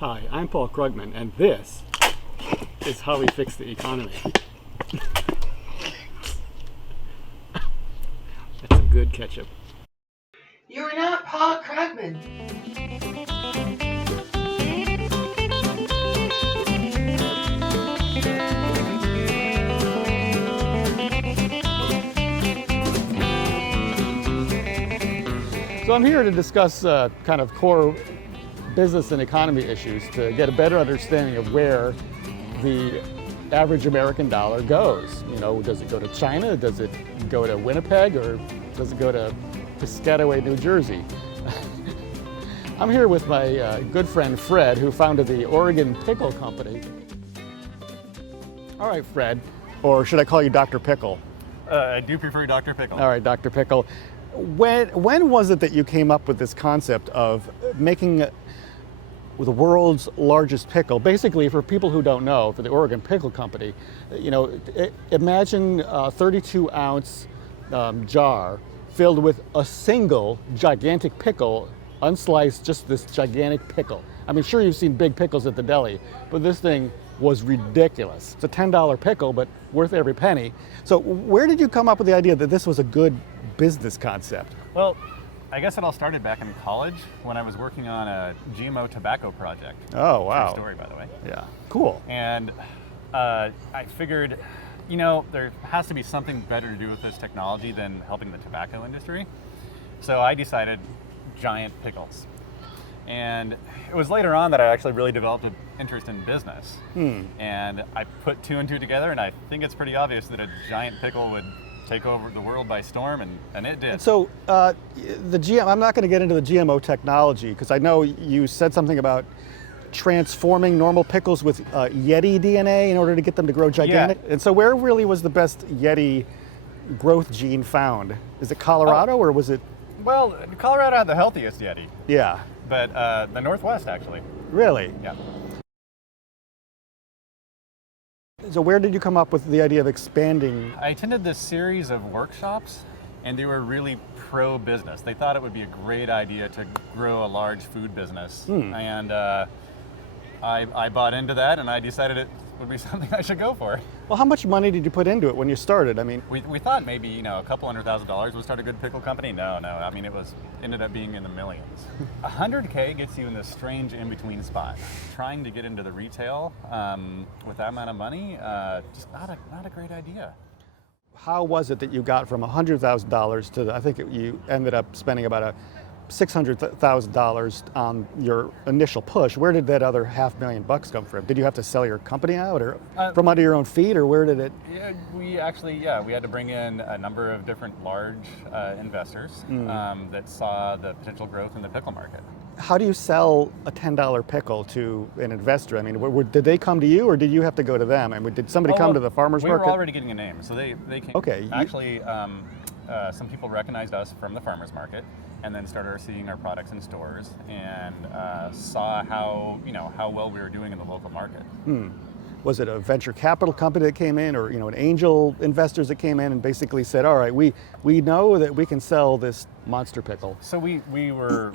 Hi, I'm Paul Krugman, and this is how we fix the economy. That's some good ketchup. You are not Paul Krugman. So I'm here to discuss kind of core business and economy issues to get a better understanding of where the average American dollar goes. You know, does it go to China? Does it go to Winnipeg? Or does it go to Piscataway, New Jersey? I'm here with my good friend Fred, who founded the Oregon Pickle Company. All right, Fred, or should I call you Dr. Pickle? I do prefer Dr. Pickle. All right, Dr. Pickle. When was it that you came up with this concept of making the world's largest pickle? Basically, for people who don't know, for the Oregon Pickle Company, you know, imagine a 32-ounce jar filled with a single gigantic pickle, unsliced, just this gigantic pickle. I mean, sure, you've seen big pickles at the deli, but this thing was ridiculous. It's a $10 pickle, but worth every penny. So where did you come up with the idea that this was a good business concept? Well, I guess it all started back in college when I was working on a GMO tobacco project. Oh, wow. True story, by the way. Yeah, cool. And I figured, you know, there has to be something better to do with this technology than helping the tobacco industry. So I decided giant pickles. And it was later on that I actually really developed an interest in business. And I put two and two together, and I think it's pretty obvious that a giant pickle would take over the world by storm, and it did. And so I'm not going to get into the GMO technology, because I know you said something about transforming normal pickles with Yeti DNA in order to get them to grow gigantic. Yeah. And so where really was the best Yeti growth gene found? Is it Colorado, or was it? Well, Colorado had the healthiest Yeti. Yeah. But the Northwest, actually. Really? Yeah. So where did you come up with the idea of expanding? I attended this series of workshops, and they were really pro-business. They thought it would be a great idea to grow a large food business. And I bought into that, and I decided it would be something I should go for. Well, how much money did you put into it when you started? I mean, we thought maybe, you know, a couple $100,000 would start a good pickle company. No. I mean, ended up being in the millions. $100K gets you in this strange in-between spot. Trying to get into the retail with that amount of money, just not a great idea. How was it that you got from $100,000 to I think you ended up spending about $600,000 on your initial push? Where did that other $500,000 come from? Did you have to sell your company out, or from under your own feet, or where did it? Yeah, we had to bring in a number of different large investors that saw the potential growth in the pickle market. How do you sell a $10 pickle to an investor? I mean, did they come to you, or did you have to go to them? I mean, did somebody come to the farmer's market? We were already getting a name, so they came. Okay. Actually, some people recognized us from the farmer's market, and then started seeing our products in stores, and saw how well we were doing in the local market. Was it a venture capital company that came in, or an angel investors that came in and basically said, all right, we know that we can sell this monster pickle? So we were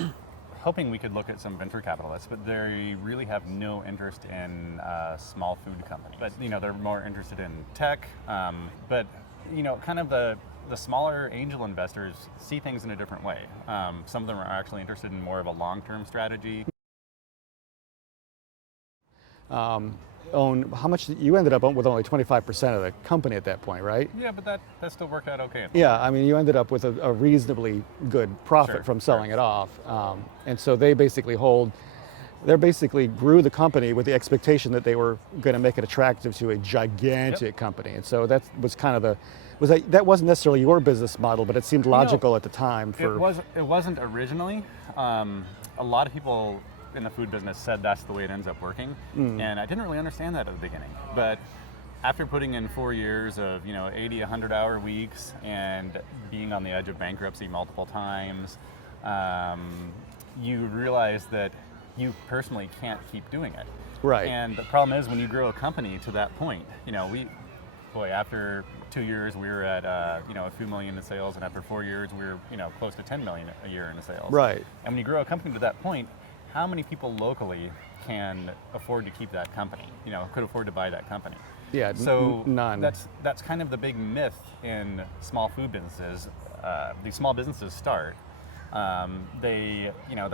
hoping we could look at some venture capitalists, but they really have no interest in small food companies. But they're more interested in tech. But kind of the smaller angel investors see things in a different way. Some of them are actually interested in more of a long-term strategy. How much you ended up with only 25% of the company at that point, right? Yeah, but that still worked out okay. Yeah, I mean, you ended up with a reasonably good profit from selling it off. And so they basically grew the company with the expectation that they were going to make it attractive to a gigantic company. And so that was kind of that wasn't necessarily your business model, but it seemed logical at the time. It wasn't originally. A lot of people in the food business said that's the way it ends up working, and I didn't really understand that at the beginning. But after putting in 4 years of 80, 100-hour weeks and being on the edge of bankruptcy multiple times, you realize that you personally can't keep doing it. Right. And the problem is when you grow a company to that point, after 2 years we were at a few million in sales, and after 4 years we were close to 10 million a year in sales. Right. And when you grow a company to that point, how many people locally can afford to keep that company, could afford to buy that company. Yeah, So none. that's kind of the big myth in small food businesses. These small businesses start. They're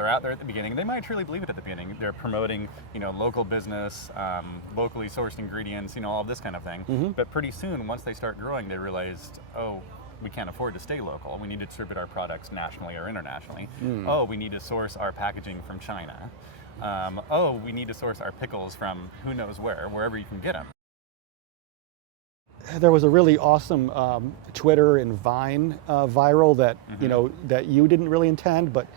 out there at the beginning. They might truly believe it at the beginning. They're promoting, local business, locally sourced ingredients, all of this kind of thing. But pretty soon, once they start growing, they realized, oh, we can't afford to stay local. We need to distribute our products nationally or internationally. Oh, we need to source our packaging from China. Oh, we need to source our pickles from who knows wherever you can get them. There was a really awesome Twitter and Vine viral that that you didn't really intend, but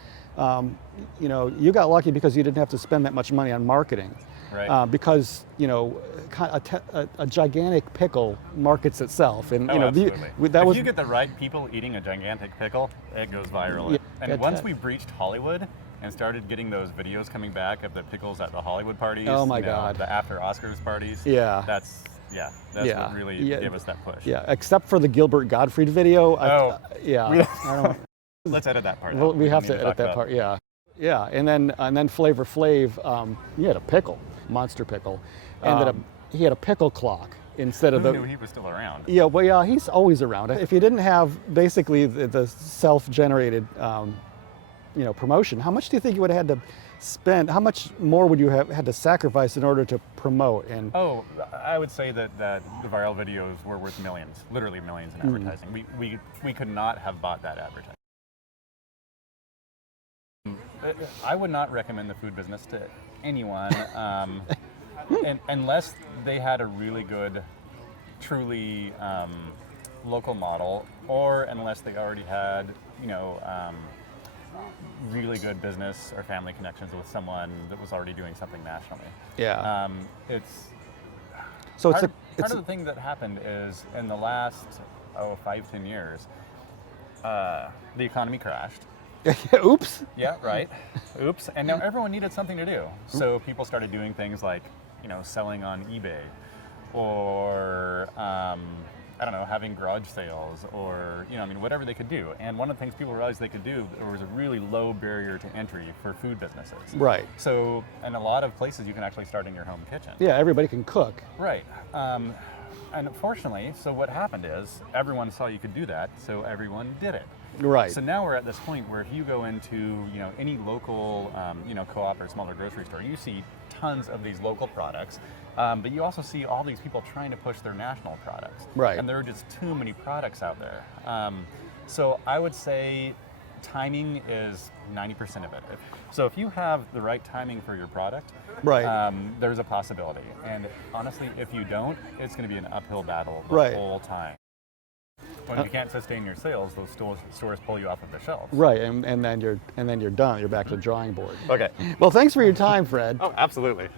you got lucky because you didn't have to spend that much money on marketing. Right. Because a gigantic pickle markets itself, and absolutely. If you get the right people eating a gigantic pickle, it goes viral. Yeah, and once we breached Hollywood and started getting those videos coming back of the pickles at the Hollywood parties, oh my God, the after Oscars parties, yeah, that's what really gave us that push. Yeah, except for the Gilbert Gottfried video. Oh, I don't. Let's edit that part. Well, we have to edit that part. Yeah, yeah, and then Flavor Flav, he had a pickle, monster pickle, he had a pickle clock instead of who knew he was still around? Yeah, well, yeah, he's always around. If you didn't have basically the self-generated, promotion, how much do you think you would have had to spend? How much more would you have had to sacrifice in order to promote? And I would say that the viral videos were worth millions, literally millions in advertising. We could not have bought that advertising. I would not recommend the food business to anyone unless they had a really good, truly local model, or unless they already had, really good business or family connections with someone that was already doing something nationally. Yeah. Part of the thing that happened is in the last 5-10 years, the economy crashed. Oops. Yeah, right. Oops. And now everyone needed something to do. So people started doing things like, selling on eBay, or having garage sales, or whatever they could do. And one of the things people realized they could do, there was a really low barrier to entry for food businesses. Right. So in a lot of places, you can actually start in your home kitchen. Yeah, everybody can cook. Right. And unfortunately, so what happened is everyone saw you could do that, so everyone did it. Right. So now we're at this point where if you go into any local co-op or smaller grocery store, you see tons of these local products, but you also see all these people trying to push their national products. Right. And there are just too many products out there. So I would say timing is 90% of it. So if you have the right timing for your product, right, there's a possibility. And honestly, if you don't, it's going to be an uphill battle the right. whole time. When you can't sustain your sales, those stores pull you off of the shelves. Right, and then you're done. You're back to the drawing board. Okay. Well, thanks for your time, Fred. Oh, absolutely.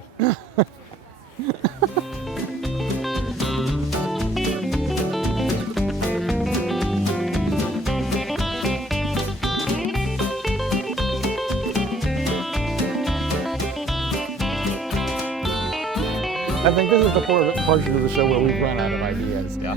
I think this is the portion of the show where we've run out of ideas. Yeah.